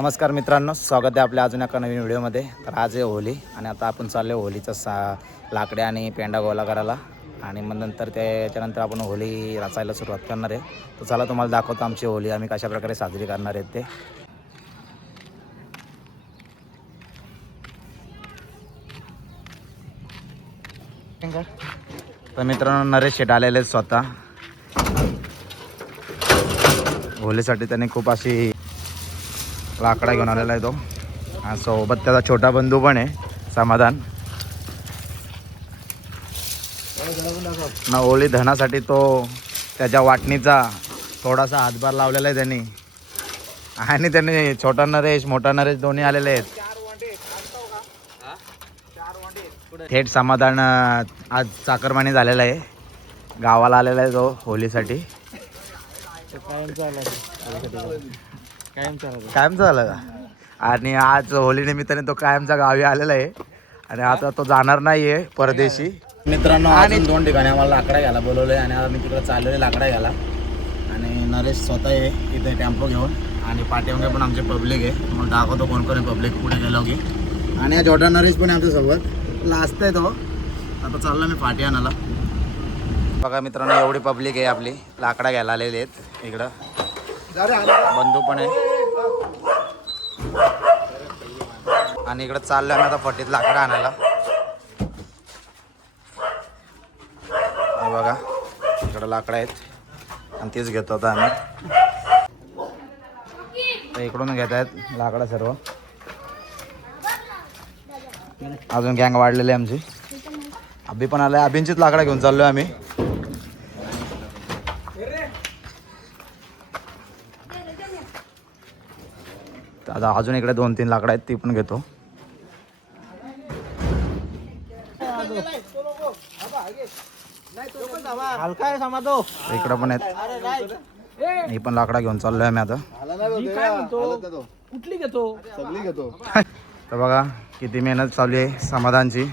नमस्कार मित्रांनो, स्वागत आहे आपल्या अजून एका नवीन व्हिडिओमध्ये. तर आज आहे होली आणि आता आपण चाललो होलीचा लाकडे आणि पेंडा गोळा करायला आणि मग नंतर त्याच्यानंतर आपण होली रचायला सुरुवात करणार आहे. तर चला तुम्हाला दाखवतो आमची होली आम्ही कशा प्रकारे साजरी करणार आहेत ते. तर मित्रांनो, नरेश शेट आलेले आहेत स्वतः होलीसाठी. त्याने खूप अशी लाकडा घेऊन आलेला आहे तो. सोबत त्याचा छोटा बंधू पण आहे समाधान. ना होळी धनासाठी तो त्याच्या वाटणीचा थोडासा हातभार लावलेला आहे त्यांनी. आणि त्यांनी छोटा नरेश मोठा नरेश दोन्ही आलेले आहेत. थेट समाधान आज चाकरमानी झालेला आहे, गावाला आलेला आहे तो होलीसाठी. कायमचा झाला का? आणि आज होली निमित्ताने तो कायमचा गावी आलेला आहे आणि आता तो जाणार नाही आहे परदेशी. मित्रांनो, आणि 2 ठिकाणी आम्हाला लाकडा घ्यायला बोलवलं आहे आणि आता मी तिकडे चाललेलं लाकडा घ्यायला. आणि नरेश स्वतः आहे इथे टेम्पो घेऊन आणि पाठीमागे पण आमचे पब्लिक आहे. मग दाखवतो कोण कोण आहे पब्लिक पुढे गेलो की. आणि हा छोटा नरेश पण आहे आमच्यासोबत, लास्ट आहे तो. आता चाललो मी पाठी आणायला. बघा मित्रांनो, एवढी पब्लिक आहे आपली लाकडा घ्यायला आलेले आहेत. इकडं बंधू पण आहे आणि इकडं चाललो आम्ही आता फटीत लाकडा आणायला. बघा इकडं लाकडं आहेत आणि तेच घेतो आता आम्ही. तर इकडून घेत आहेत लाकडं सर्व. अजून गँग वाढलेली आहे आमची. अभि पण आलाय, अभिंचीच लाकडा घेऊन चाललोय आम्ही. आता अजून इकडे 2-3 लाकडं आहेत, ती पण घेतो. इकडं पण आहेत, ही पण लाकडा घेऊन चाललोय आम्ही आता. कुठली घेतो? सगळी घेतो. तर बघा किती मेहनत चालू आहे समाधानची.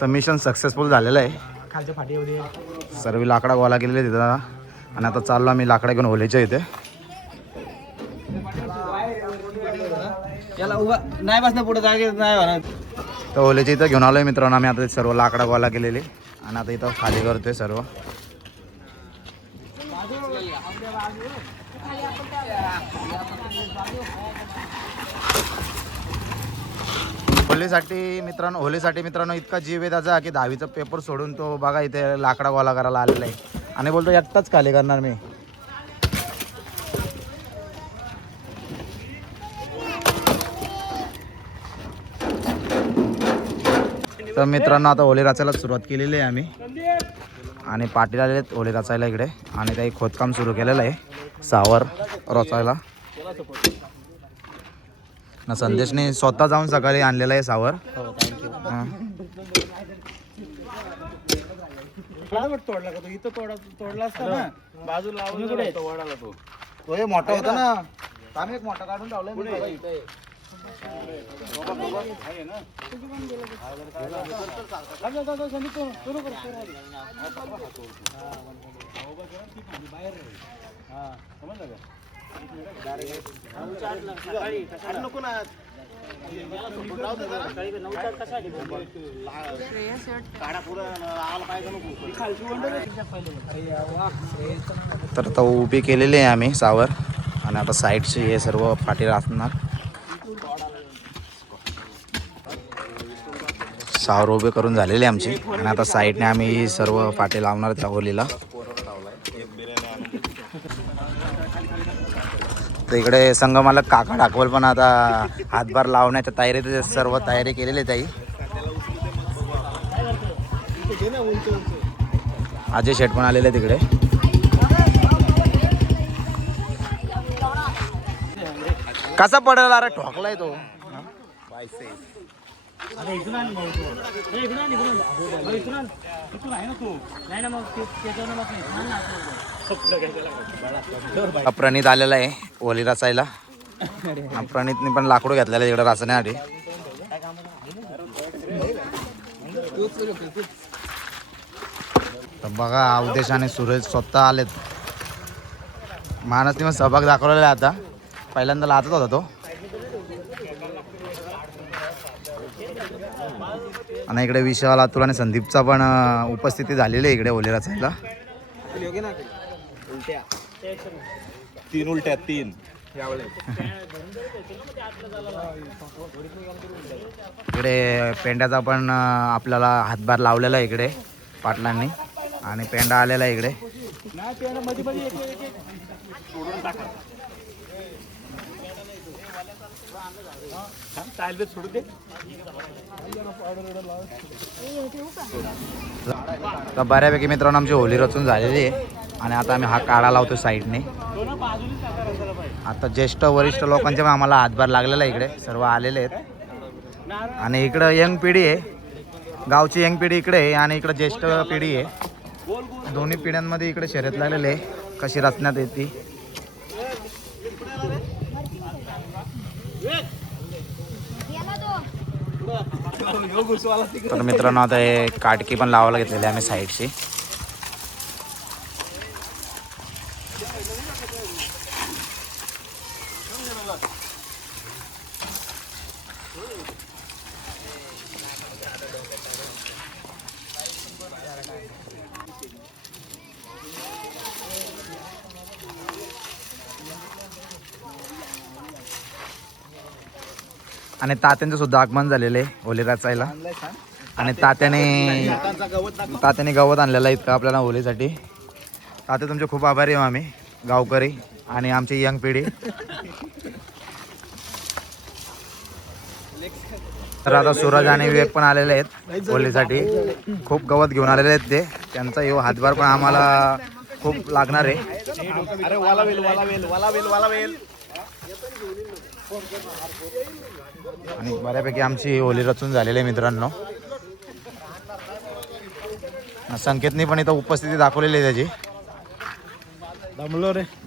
तर मिशन सक्सेसफुल झालेलं आहे. खालच्या फाटीमध्ये सर्व लाकडा गोळा केलेले तिथं आणि आता चाललो आम्ही लाकडा घेऊन होलीच्या इथे. याला उभा नाही बसणं, पुढे जागे नाही होणार. तर होलीच्या इथं घेऊन आलोय मित्रांनो आम्ही आता. सर्व लाकडा गोळा केलेली आणि आता इथं खाली करतोय सर्व. होलीसाठी मित्रांनो इतका जीव आहे त्याचा की 10वीचा पेपर सोडून तो बघा इथे लाकडा गोळा करायला आलेला आहे आणि बोलतो एकटाच खाली करणार मी. तर मित्रांनो, आता होली रचायला सुरुवात केलेली आहे आम्ही आणि पाटील आलेले आहेत होली रचायला इकडे. आणि काही खोदकाम सुरू केलेलं आहे सावर रचायला. ना संदेशने स्वतः जाऊन सकाळी आणलेला आहे सावर. तोडला का तो? इथं तोडला असता ना, बाजूला तो मोठा होता ना. आम्ही एक मोठा काढून लावलाय. तर आता उभी केलेली आहे आम्ही सावर आणि आता साईडचे हे सर्व फाटी असणार. सावर उभे करून झालेली आमची आणि आता साईडने आम्ही सर्व फाटे लावणार त्या होलीला. तर इकडे संगमालक काका ढाकवल पण आता हातभार लावण्याच्या तयारीत सर्व तयारी केलेली आहे. ताई अजय शेठ पण आलेले तिकडे. कसा पडेल अरे ठोकलाय तो प्रणित आलेला आहे होली रचायला. प्रणितने पण लाकडू घेतलेलं आहे इकडे रचण्यासाठी. तर बघा उद्देश आणि सूरज स्वतः आलेत. मानसने मग सहभाग दाखवलेला आहे. आता पहिल्यांदा लाचत होता तो. आणि इकडे विशाल, अतुल आणि संदीपचा पण उपस्थिती झालेली आहे इकडे होली रचायला. 3 उलट्या 3 इकडे पेंड्याचा पण आपल्याला हातभार लावलेला आहे इकडे पाटलांनी. आणि पेंडा आलेला आहे इकडे. तर बऱ्यापैकी मित्रांनो आमची होली रचून झालेली आहे. आणि आता आम्ही हा काढा लावतो साईडने. आता ज्येष्ठ वरिष्ठ लोकांचे पण आम्हाला हातभार लागलेला आहे इकडे. सर्व आलेले आहेत. आणि इकडं यंग पिढी आहे, गावची यंग पिढी इकडे आहे आणि इकडं ज्येष्ठ पिढी आहे. दोन्ही पिढ्यांमध्ये इकडे शर्यत लागलेली आहे कशी रचण्यात येते. तर मित्रांनो आता हे काटकी पण लावायला घेतलेली आम्ही साईडची. आणि तात्यांचं सुद्धा आगमन झालेलं आहे होली रचायला. आणि तात्याने गवत आणलेला इतकं आपल्याला होलीसाठी. तात्या तुमचे खूप आभारी आहे आम्ही गावकरी आणि आमची यंग पिढी. तर आता सूरज आणि विवेक पण आलेले आहेत होलीसाठी. खूप गवत घेऊन आलेले आहेत ते. त्यांचा यो हातभार पण आम्हाला खूप लागणार आहे. आणि बऱ्यापैकी आमची होली रचून झालेली आहे मित्रांनो. संकेतने पण इथं उपस्थिती दाखवलेली आहे त्याची.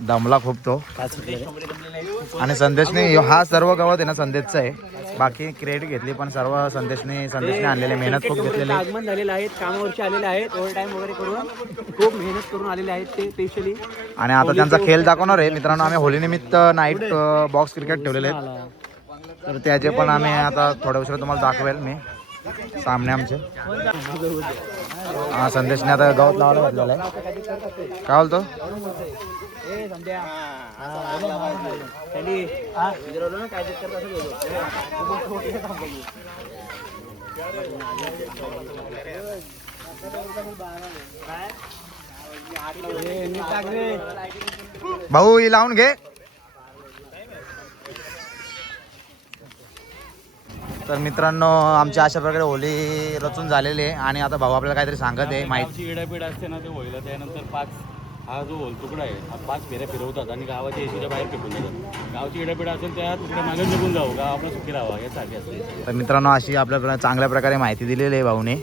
दमला खूप तो. आणि संदेशने हा सर्व गवत आहे ना संदेशचा आहे. बाकी क्रेडिट घेतली पण सर्व संदेशने आणलेले. मेहनत खूप घेतलेली. आगमन झालेले आहेत, कामावरचे आलेले आहेत, ओव्हर टाइम वगैरे करून खूप मेहनत करून आलेले आहेत ते स्पेशली. आणि आता त्यांचा खेळ दाखवणार आहे मित्रांनो. आम्ही होली निमित्त नाईट बॉक्स क्रिकेट ठेवलेले आहेत. तर त्याचे पण आम्ही आता थोड्या उशिरा तुम्हाला दाखवेल मी सामने आमचे. हा संदेशने आता गवत लावायला घातलेला आहे. काय बोलतो भाऊ ही लावून घे. तर मित्रांनो आमच्या अशा प्रकारे होली रचून झालेली आहे. आणि आता भाऊ आपल्याला काहीतरी सांगत आहे माहिती. इडापीड असते ना ते होईल. त्यानंतर 5 हा जो होल तुकडा आहे हा 5 फेऱ्या फिरवतात आणि गावाच्या एसीच्या बाहेर फेकून देतात. गावची इडापीड असेल त्या तुकडे मागे निघून जाऊ, गाव आपला सुखी राहावा यासाठी असते. तर मित्रांनो अशी आपल्या चांगल्या प्रकारे माहिती दिलेली आहे भाऊने.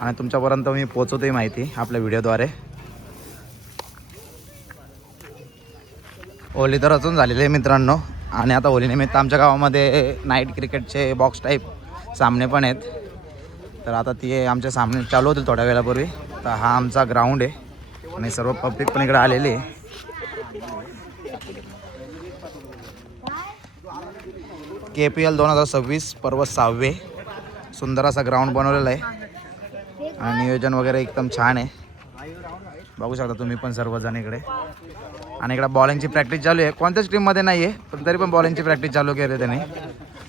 आणि तुमच्यापर्यंत मी पोहोचवतोय माहिती आपल्या व्हिडिओद्वारे. होली तर रचून झालेली आहे मित्रांनो. आणि आता होलीनिमित्त आमच्या गावामध्ये नाईट क्रिकेटचे बॉक्स टाईप सामने पण आहेत. तर आता ते आमचे सामने चालू होतील थोड्या वेळापूर्वी. तर हा आमचा ग्राउंड आहे आणि सर्व पब्लिक पण इकडे आलेली आहे. KPL 2026 पर्व 6वे. सुंदर असा ग्राउंड बनवलेला आहे आणि नियोजन वगैरे एकदम छान आहे. बघू शकता तुम्ही पण सर्वजण इकडे. आणि इकडे बॉलिंगची प्रॅक्टिस चालू आहे. कोणत्याच टीममध्ये नाही आहे पण तरी पण बॉलिंगची प्रॅक्टिस चालू केली त्यांनी.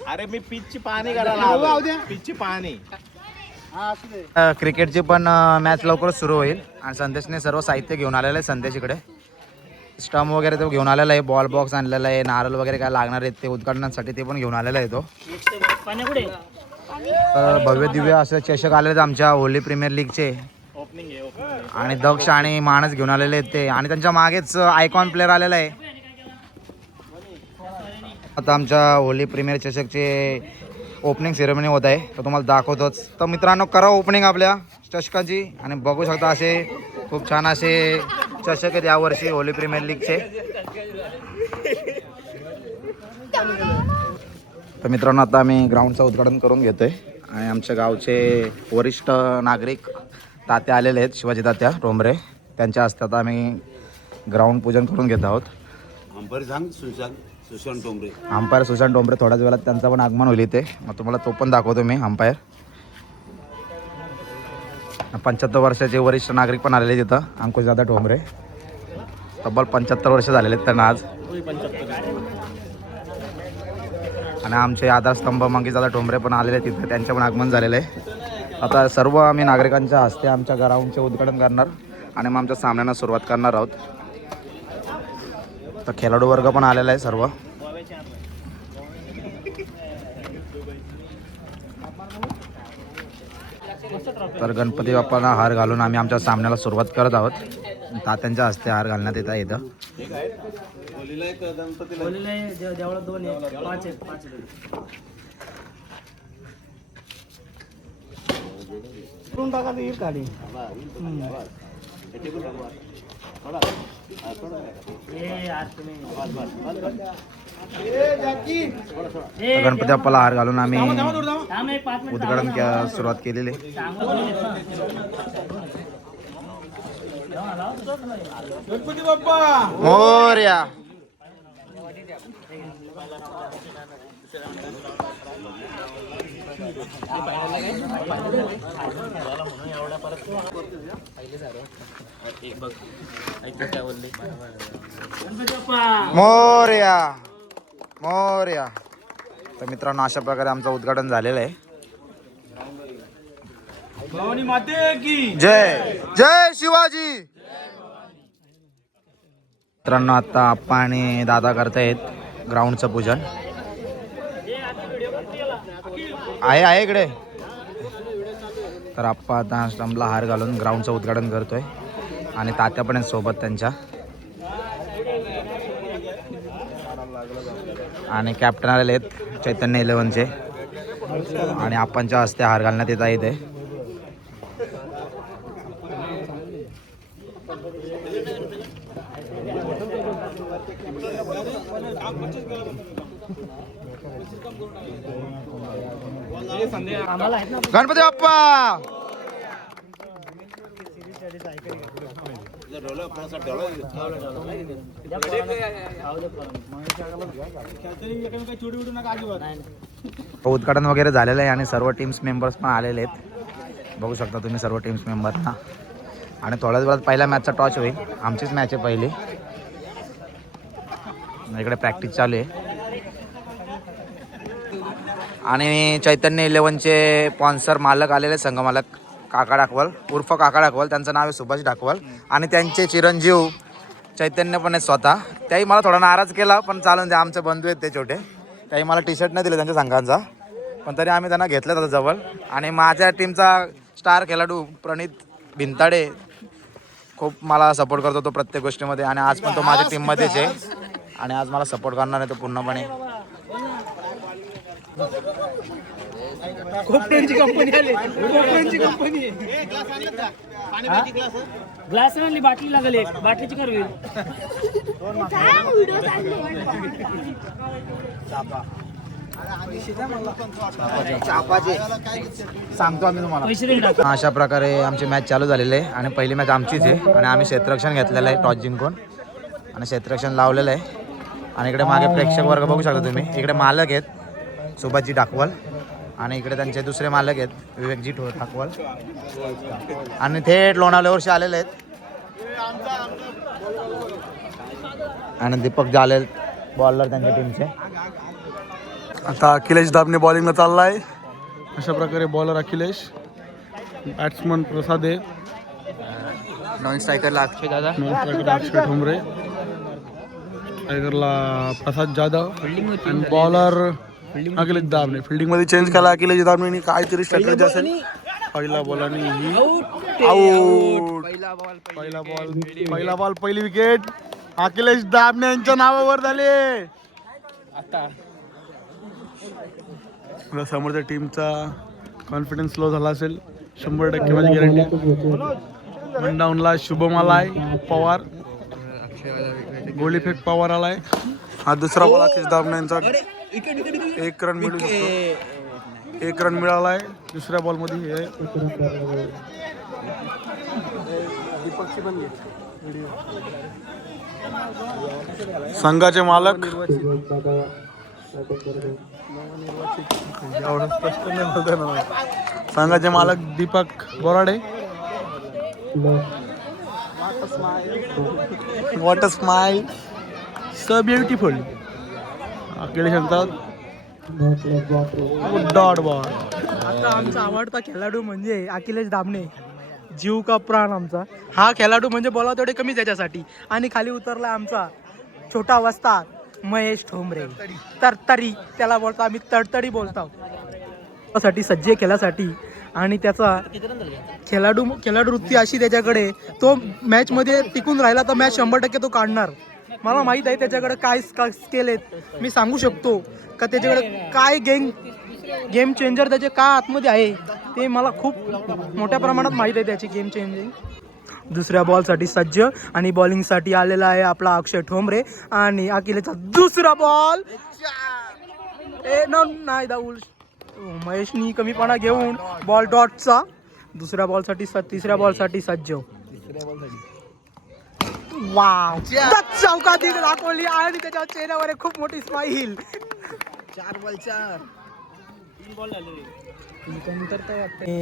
अरे मी पिचची पाहणी करायला पिचची पाहणी. क्रिकेटची पण मॅच लवकरच सुरू होईल. आणि संदेशने सर्व साहित्य घेऊन आलेलं आहे. संदेश इकडे स्टंप वगैरे तो घेऊन आलेला आहे. बॉल बॉक्स आणलेला आहे. नारळ वगैरे काय लागणार आहेत ते उद्घाटनासाठी ते पण घेऊन आलेला आहे तो. भव्य दिव्य असे चषक आलेले आहेत आमच्या होली प्रीमियर लीगचे. आणि दक्ष आणि मानस घेऊन आलेले आहेत ते. आणि त्यांच्या मागेच आयकॉन प्लेअर आलेला आहे. आता आमच्या होली प्रीमियर चषकचे ओपनिंग सेरेमनी होत आहे तर तुम्हाला दाखवतोच. तर मित्रांनो करा ओपनिंग आपल्या चषकाची आणि बघू शकता असे खूप छान असे चषक आहेत यावर्षी होली प्रीमियर लीगचे. तर मित्रांनो आता आम्ही ग्राउंडचं उद्घाटन करून घेतोय आणि आमच्या गावचे वरिष्ठ नागरिक तात्या आलेले आहेत, शिवाजी तात्या टोंबरे. त्यांच्या हस्ते आता आम्ही ग्राउंड पूजन करून घेत आहोत. अंपायर सुशांत टोंबरे थोड्याच वेळात त्यांचं पण आगमन होईल इथे. मग तुम्हाला तो पण दाखवतो मी. अंपायर 75 वर्षाचे वरिष्ठ नागरिक पण आलेले तिथं. अंकुशदादा टोंबरे तब्बल 75 वर्ष झालेले आहेत त्यांना आज. आणि आमचे आधारस्तंभ मंगेशदादा टोंबरे पण आलेले तिथे, त्यांचं पण आगमन झालेलं आहे. आता सर्व आम्ही नागरिकांच्या हस्ते आमच्या ग्राउंडचे उद्घाटन करणार आणि मग आमच्या सामन्यांना सुरुवात करणार आहोत. तर खेळाडू वर्ग पण आलेला आहे सर्व. तर गणपती बाप्पांना हार घालून आम्ही आमच्या सामन्याला सुरुवात करत आहोत. तात्यांच्या हस्ते हार घालण्यात येत आहे इथं. गणपती बाप्पाला हार घालून आम्ही उद्घाटन सुरुवात केलेली. गणपती बाप्पा मोरया. मोरया मोरया. तर मित्रांनो अशा प्रकारे आमचं उद्घाटन झालेलं आहे. भवानी माते की जय जय शिवाजी. मित्रांनो आता आप्पा आणि दादा करतायत ग्राउंडचं पूजन. आहे इकडे. तर आप्पा आता स्टंपला हार घालून ग्राउंडचं उद्घाटन करतोय आणि तात्या पण आहेत सोबत त्यांच्या. आणि कॅप्टन आलेले आहेत चैतन्य 11चे आणि आप्पांच्या हस्ते हार घालण्यात येत आहे इथे. गणपती बाप्पा. उद्घाटन वगैरे झालेलं आहे आणि सर्व टीम्स मेंबर्स पण आलेले आहेत. बघू शकता तुम्ही सर्व टीम्स मेंबरना. आणि थोड्याच वेळात पहिल्या मॅचचा टॉस होईल. आमचीच मॅच आहे पहिली. इकडे प्रॅक्टिस चालू आहे. आणि चैतन्य 11चे स्पॉन्सर मालक आलेले, संघ मालक काका डाकवल उर्फ काका डाकवल. त्यांचं नाव आहे सुभाष डाकवल. आणि त्यांचे चिरंजीव चैतन्य पण आहेत स्वतः. त्याही मला थोडा नाराज केला पण चालून द्या, आमचे बंधू आहेत ते छोटे. त्याही मला टी शर्ट नाही दिले त्यांच्या संघांचा, पण तरी आम्ही त्यांना घेतलं आता जवळ. आणि माझ्या टीमचा स्टार खेळाडू प्रणित भिंताडे खूप मला सपोर्ट करतो तो प्रत्येक गोष्टीमध्ये. आणि आज पण तो माझ्या टीममध्येच आहे आणि आज मला सपोर्ट करणार आहे तो पूर्णपणे. कोपऱ्यांची कंपनी आली. कोपऱ्यांची कंपनी ग्लास आणली, बाटली लागली. बाटलीची कर होईल. सांगतो आम्ही तुम्हाला. अशा प्रकारे आमची मॅच चालू झालेली आहे आणि पहिली मॅच आमचीच आहे आणि आम्ही क्षेत्ररक्षण घेतलेलं आहे टॉस जिंकून आणि क्षेत्ररक्षण लावलेलं आहे. आणि इकडे मागे प्रेक्षक वर्ग बघू शकता तुम्ही. इकडे मालक आहेत सुभाषजी डाकवल आणि इकडे त्यांचे दुसरे मालक आहेत विवेकजी डाकवल आणि थेट लोणावळ्यावरशी आलेले आहेत. आणि दीपक जाले बॉलर त्यांच्या टीमचे. आता अखिलेश दाबने बॉलिंगला चालला आहे. अशा प्रकारे बॉलर अखिलेश, बॅट्समन प्रसाद आहे, नॉन स्ट्रायकरला अक्षय दादा, नॉन स्ट्रायकर अक्षय ठोंबरे, स्ट्रायकरला प्रसाद जाधव आणि बॉलर अखिलेश दाबने. फिल्डिंग मध्ये चेंज केला अखिलेश दाबने. काहीतरी स्ट्रॅटेजी असेल. पहिला बॉल आणि आऊट. पहिला बॉल पहिली विकेट अखिलेश दाबने यांच्या नावावर झाले. आता मला समोरच्या टीमचा कॉन्फिडन्स लो झाला असेल 100% माझी गॅरंटी. वन डाऊनला शुभम आलाय, पवार गोळी फेक पवार आलाय. हा दुसरा बॉल आतिश दामणे यांचा. 1 रन मिळू शकतो. 1 रन मिळालाय दुसऱ्या बॉलमध्ये. हे संघाचे मालक संघाचे मालक Deepak Borade. What a smile, so beautiful. Akhilesh म्हणतात डॉट बॉल. आता आमचा आवडता खेळाडू म्हणजे अखिलेश दामणे, जीव का प्राण आमचा. हा खेळाडू म्हणजे बोला तेवढे कमी त्याच्यासाठी. आणि खाली उतरला आमचा छोटा वस्ताद महेश ठोंबरे, तरतरी त्याला बोलतो आम्ही, तडतडी बोलतो. साठी सज्ज खेळासाठी. आणि त्याचा खेळाडू वृत्ती अशी त्याच्याकडे, तो मॅच मध्ये टिकून राहिला तर मॅच 100% तो काढणार. मला माहित आहे त्याच्याकडे काय स्किल आहेत. मी सांगू शकतो का त्याच्याकडे काय गेम चेंजर त्याचे काय आतमध्ये आहे ते मला खूप मोठ्या प्रमाणात माहित आहे, त्याची गेम चेंजिंग. दुसऱ्या बॉलसाठी सज्ज आणि बॉलिंगसाठी आलेला आहे आपला अक्षय ठोंबरे. आणि अखिलेशचा दुसरा बॉल नाही दाऊल. महेशनी कमीपणा घेऊन बॉल डॉटचा. दुसऱ्या बॉलसाठी तिसऱ्या बॉलसाठी सज्ज. वाव, चौका दाखवली आणि त्याच्या चेहऱ्यावर खूप मोठी स्माईल. 4 बॉल 4.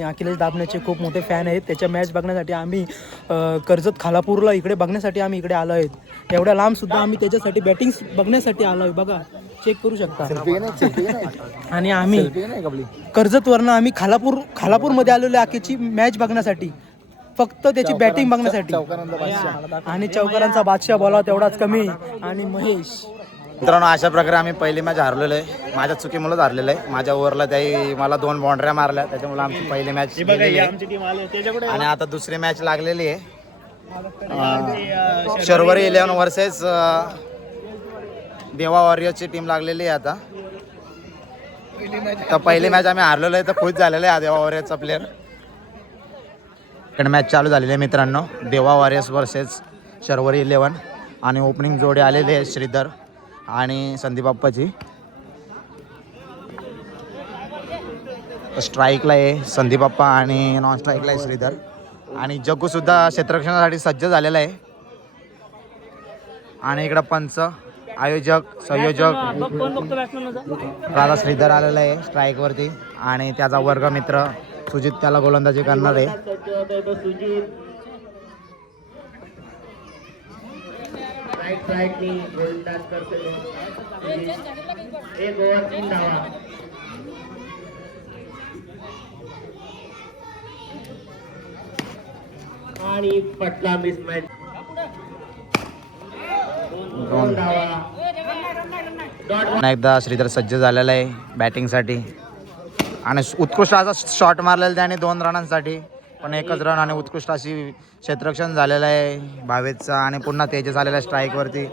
अखिलेश दामणेचे खूप मोठे फॅन आहेत. त्याच्या मॅच बघण्यासाठी आम्ही कर्जत खालापूरला इकडे बघण्यासाठी आम्ही इकडे आलो आहेत. एवढ्या लांब सुद्धा आम्ही त्याच्यासाठी बॅटिंग बघण्यासाठी आलो आहे. बघा, चेक करू शकता. आणि आम्ही कर्जतवरनं आम्ही खालापूरमध्ये आलेलो आहे आखीची मॅच बघण्यासाठी, फक्त त्याची बॅटिंग बघण्यासाठी. आणि चौकारांचा बादशाह बोला तेवढाच कमी. आणि महेश. मित्रांनो, अशा प्रकारे आम्ही पहिली मॅच हारलेलो आहे. माझ्या चुकीमुळेच हारलेलं आहे. माझ्या ओव्हरला त्याही मला 2 बाउंड्र्या मारल्या, त्याच्यामुळे आमची पहिली मॅच गेलेली आहे. आणि आता दुसरी मॅच लागलेली आहे. शर्वरी 11 वर्सेस देवा वॉरियर्सची टीम लागलेली आहे. आता तर पहिली मॅच आम्ही हारलेलो आहे, तर खुश झालेलं आहे देवा वॉरियर्सचा प्लेअर. सेकंड मॅच चालू झालेली आहे मित्रांनो, देवा वॉरियर्स वर्सेस शर्वरी 11. आणि ओपनिंग जोडी आलेली आहे श्रीधर आणि संदीप बाप्पाची. स्ट्राईकला आहे संदीप बाप्पा आणि नॉन स्ट्राईकला आहे श्रीधर. आणि जग्गू सुद्धा क्षेत्ररक्षणासाठी सज्ज झालेला आहे. आणि इकडं पंच, आयोजक, संयोजक राधा श्रीधर आलेला आहे स्ट्राईकवरती. आणि त्याचा वर्ग मित्र सुजित त्याला गोलंदाजी करणार आहे. आणि पटला मिस मॅच. 2 धावा. एकदा श्रीधर सज्ज झालेला आहे बॅटिंगसाठी. आणि उत्कृष्ट असा शॉट मारलेला त्याने 2 रनांसाठी, पण 1च रन. आणि उत्कृष्ट अशी क्षेत्ररक्षण झालेलं आहे भावेशचा. आणि पुन्हा तेजस आलेला आहे स्ट्राईकवरती.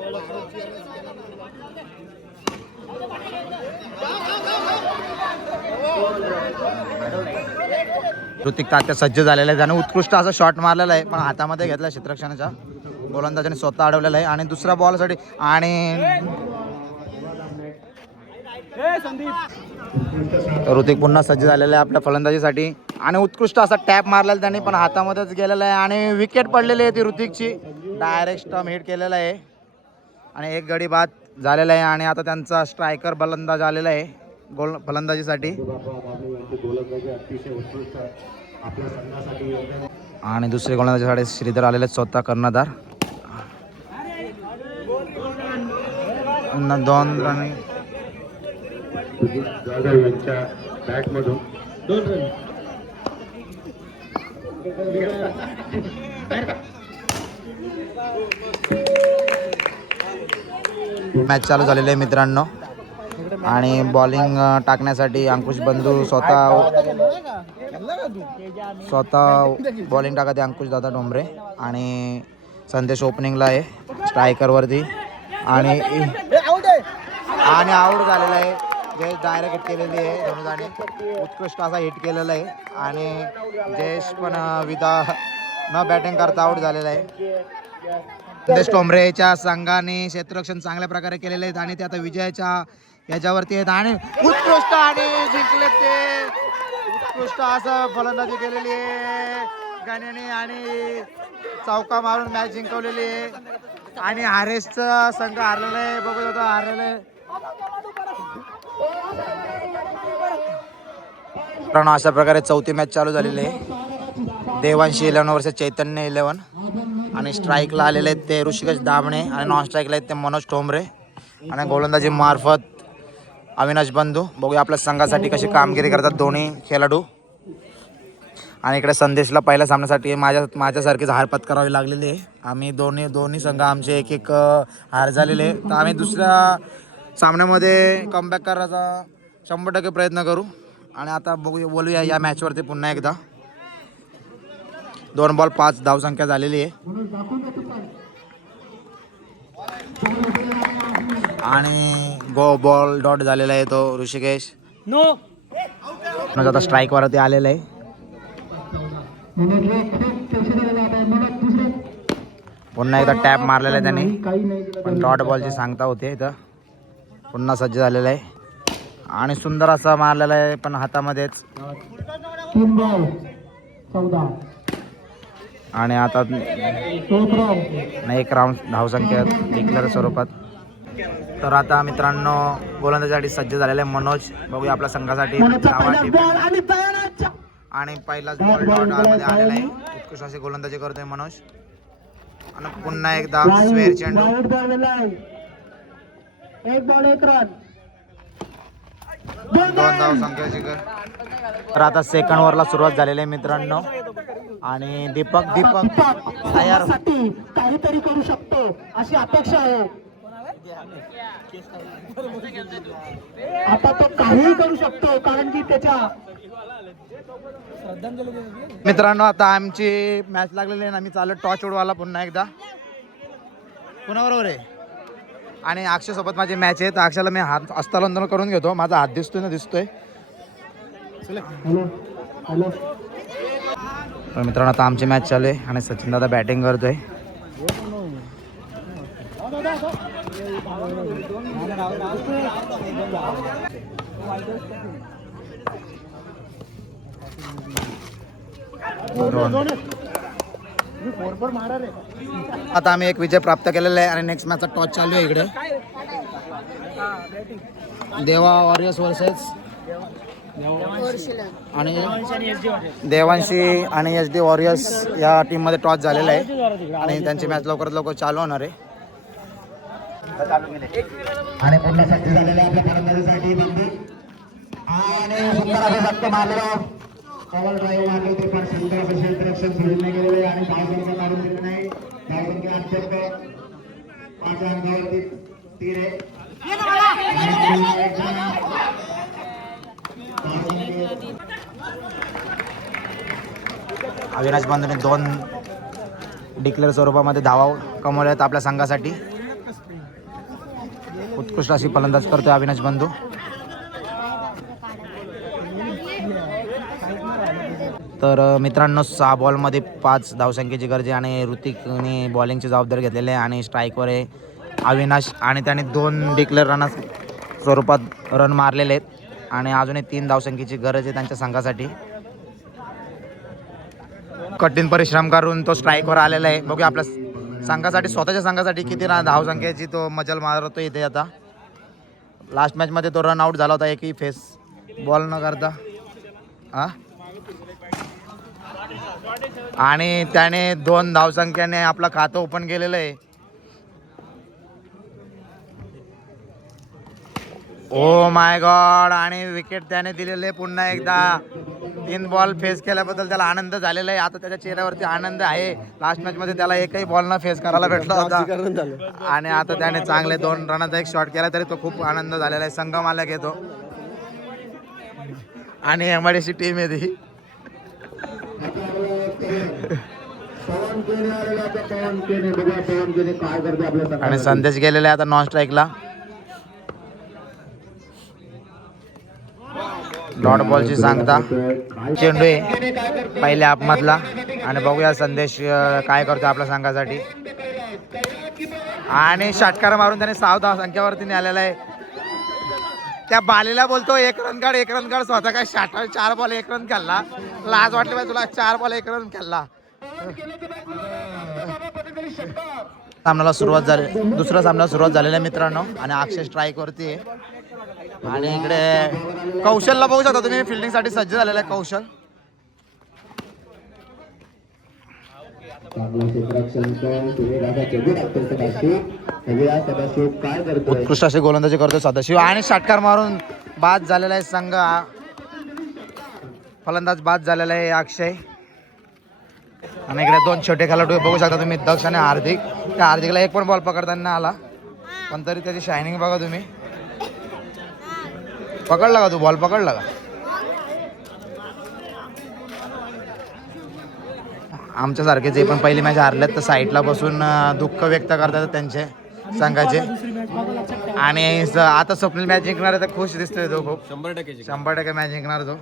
ऋतिक तात्या सज्ज झालेला आहे, त्याने उत्कृष्ट असा शॉट मारलेला आहे, पण हातामध्ये घेतला क्षेत्ररक्षणाच्या. गोलंदाजाने स्वतः अडवलेला आहे. आणि दुसऱ्या बॉलसाठी आणि ऋतिक पुन्हा सज्ज झालेला आहे आपल्या फलंदाजीसाठी. आणि उत्कृष्ट असा टॅप मारलेला त्याने, पण हातामध्येच गेलेला आहे. आणि विकेट पडलेली आहे ती ऋतिकची. डायरेक्ट स्टंप हिट केलेला आहे आणि 1 गडी बाद झालेला आहे. आणि आता त्यांचा स्ट्रायकर फलंदाज आलेला आहे फलंदाजीसाठी. आणि दुसरे गोलंदाजीसाठी श्रीधर आलेले स्वतः कर्णधार. 2 रन. मॅच चालू झालेली आहे मित्रांनो. आणि बॉलिंग टाकण्यासाठी अंकुश बंधू स्वतः बॉलिंग टाकते अंकुश दादा डोंबरे. आणि संदेश ओपनिंगला आहे स्ट्रायकरवरती. आणि आउट झालेला आहे जयेश डायरेक्ट हिट केलेली आहे धनुजाने, उत्कृष्ट असा हिट केलेला आहे. आणि जयेश पण विदा न बॅटिंग करता आउट झालेला आहे. संदेश टोंबरेच्या संघाने क्षेत्ररक्षण चांगल्या प्रकारे केलेले आहेत आणि ते आता विजयाच्या याच्यावरती आहेत आणि उत्कृष्ट आणि जिंकले ते. उत्कृष्ट असं फलंदाजी केलेली आहे गाण्याने आणि चौका मारून मॅच जिंकवलेली आहे. आणि हारेसचा संघ हारलेला आहे, बघू आता हारलेला आहे. मित्रांनो अशा प्रकारे चौथी मॅच चालू झालेली आहे. देवांशी 11 वर्सेस चैतन्य 11 आणि स्ट्राईकला आलेले आहेत ते ऋषिकेश दामणे आणि नॉन स्ट्राईकला आहेत ते मनोज ठोंबरे आणि गोलंदाजी मार्फत अविनाश बंधू. बघूया आपल्या संघासाठी कशी कामगिरी करतात दोन्ही खेळाडू. आणि इकडे संदेशला पहिल्या सामन्यासाठी माझ्यासारखीच हार पत्करावी लागलेली आहे. आम्ही दोन्ही संघ आमचे एक हार झालेले आहे. तर आम्ही दुसऱ्या सामन्यामध्ये कमबॅक करायचा 100% प्रयत्न करू. आणि आता बोलूया या मॅचवरती पुन्हा एकदा. 2 बॉल 5 धावसंख्या झालेली आहे आणि बॉल डॉट झालेला आहे तो ऋषिकेश. आता स्ट्राईकवरती आलेला आहे. पुन्हा एकदा टॅप मारलेला आहे त्याने, पण डॉट बॉलची सांगता होते इथं. पुन्हा सज्ज झालेला आहे आणि सुंदर असा मारलेला आहे पण हातामध्येच. आणि आता एक राऊंड धावसंख्या डिक्लेअर स्वरूपात. तर आता मित्रांनो गोलंदाजीसाठी सज्ज झालेला आहे मनोज. बघूया आपल्या संघासाठी आणि पहिलाच बॉल डॉट मध्ये आलेला आहे. उत्कृष्ट अशी गोलंदाजी करतोय मनोज. आणि पुन्हा एकदा स्क्वेअर चेंडू. 2 धावसंख्याची. तर आता सेकंड ओव्हरला सुरुवात झालेली आहे मित्रांनो. आणि दीपक तयार काहीतरी करू शकतो अशी अपेक्षा आहे. आता तो काहीही करू शकतो कारण की त्याच्या मित्रांनो आता आमची मॅच लागलेली आहे. आम्ही चालू टॉच उडवायला पुन्हा एकदा. कुणाबरोबर आहे? आणि अक्षय सोबत माझी मॅच आहे. तर अक्षयला मी हात हस्तांतरण करून घेतो. माझा हात दिसतोय. तर मित्रांनो आता आमची मॅच चालू आहे आणि सचिन दादा बॅटिंग करतोय. आता आम्ही एक विजय प्राप्त केलेला आहे आणि नेक्स्ट मॅचचा टॉस चालू आहे इकडे. देवा वॉरियर्स वर्सेस आणि देवांशी आणि SD वॉरियर्स या टीम मध्ये टॉस झालेला आहे आणि त्यांची मॅच लवकरात लवकर चालू होणार आहे. आणि पूर्ण सज्ज झालेले आपल्या फलंदाजीसाठी बंधू आणि सुंदर असे धक्के मारलेला कव्हर ड्राईव्ह मारले होते पण सुंदर असं क्षेत्ररक्षण सोडून नाही गेलेले आणि धावसंख्या काढून दिली नाही. धावसंख्या अत्यंत 5 अंकावरती 3 आहे. अविनाश बंधूने 2 डिक्लेअर स्वरूपामध्ये धावा कमवल्या आहेत आपल्या संघासाठी. उत्कृष्ट अशी फलंदाज करतोय अविनाश बंधू. तर मित्रांनो 6 बॉलमध्ये 5 धावसंख्येची गरज आहे आणि ऋतिकने बॉलिंगची जबाबदारी घेतलेली आहे आणि स्ट्राईकवर आहे अविनाश आणि त्याने 2 डिक्लेअर रन स्वरूपात रन मारलेले आहेत आणि अजूनही 3 धावसंख्येची गरज आहे त्यांच्या संघासाठी. कठीण परिश्रम करून तो स्ट्राईकवर आलेला आहे. बघूया आपल्या संघासाठी स्वतःच्या संघासाठी किती धावसंख्येची तो मजल मारतो इथे. आता लास्ट मॅचमध्ये तो रन आऊट झाला होता एकही फेस बॉल न करता. आणि त्याने 2 धावसंख्याने आपलं खातं ओपन केलेलं आहे. Oh my God. आणि विकेट त्याने दिलेले पुन्हा एकदा. 3 बॉल फेस केल्याबद्दल त्याला आनंद झालेला आहे. आता त्याच्या चेहऱ्यावरती आनंद आहे. लास्ट मॅच मध्ये त्याला एकही बॉल न फेस करायला भेटला होता आणि आता त्याने चांगले 2 रनाचा एक शॉट केला तरी तो खूप आनंद झालेला आहे. संघ मालक येतो आणि MIDC टीम येते. आणि संदेश गेलेला आहे आता नॉन स्ट्राईकला. डॉट बॉलची सांगता चेंडू आहे पहिल्या हाफमधला आणि बघूया संदेश काय करतो आपल्या संघासाठी. आणि षटकार मारून त्याने 6 संख्यावरती नेलेला आहे. त्या बालीला बोलतो 1 रन काढ स्वतः काय 4 बॉल 1 रन खेळला. लाज वाटली पाहिजे तुला, 4 बॉल 1 रन खेळला. सामन्याला सुरुवात झाली, दुसऱ्या सामन्याला सुरुवात झालेल्या मित्रांनो. आणि अक्षय स्ट्राईक वरती आहे. आणि इकडे कौशलला बघू शकता तुम्ही, फिल्डिंगसाठी सज्ज झालेला आहे कौशल. उत्कृष्ट असे गोलंदाजी करतो सदाशिव आणि षटकार मारून बाद झालेला आहे संघ. फलंदाज बाद झालेला आहे अक्षय. आणि इकडे 2 छोटे खेळाडू बघू शकता तुम्ही, दक्ष आणि हार्दिक. त्या हार्दिकला 1 पण बॉल पकडताना आला, पण तरी त्याची शायनिंग बघा तुम्ही. पकडला का तू बॉल, पकडला का? आमच्यासारखे जे पण पहिली मॅच हारलेत तर साईडला बसून दुःख व्यक्त करतात त्यांचे संघाचे. आणि आता स्वप्नील मॅच जिंकणार आहे तर खुश दिसतोय तो खूप. 100% मॅच जिंकणार तो.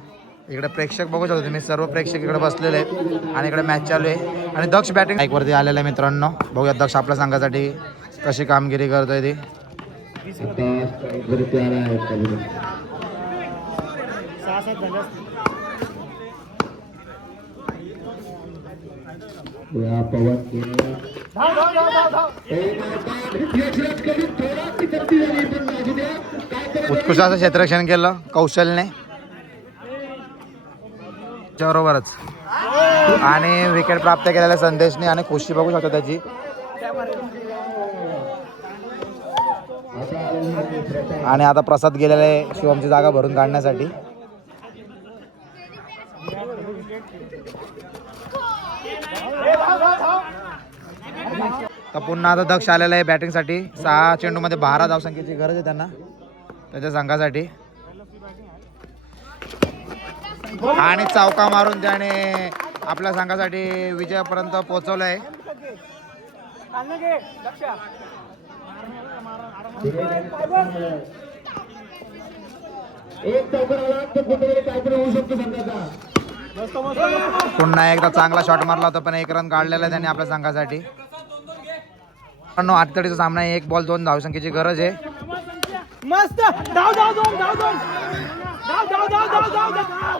इकडे प्रेक्षक बघू शकतो तुम्ही, सर्व प्रेक्षक इकडे बसलेले आहेत आणि इकडे मॅच चालू आहे. आणि दक्ष बॅटिंग वरती आलेला आहे मित्रांनो. बघूया दक्ष आपल्या संघासाठी कशी कामगिरी करतोय ती. उत्कृष्ट असं क्षेत्ररक्षण केलं कौशलने बरोबरच. आणि विकेट प्राप्त केलेल्या संदेशने आणि खुशी बघू शकतो त्याची. आणि आता प्रसाद गेलेला आहे शिवमची जागा भरून काढण्यासाठी. तर पुन्हा आता दक्ष आलेला आहे बॅटिंगसाठी. 6 चेंडूमध्ये 12 धावसंख्येची गरज आहे त्यांना त्याच्या संघासाठी. आणि चौका मारून त्याने आपल्या संघासाठी विजयापर्यंत पोहोचवलं आहे. पुन्हा एकदा चांगला शॉट मारला होता पण 1 रन काढलेला आहे त्याने आपल्या संघासाठी. 38चा सामना आहे, 1 बॉल 2 धावसंख्येची गरज आहे. मस्त धाव धाव धाव धाव धाव धाव धाव धाव धाव धाव.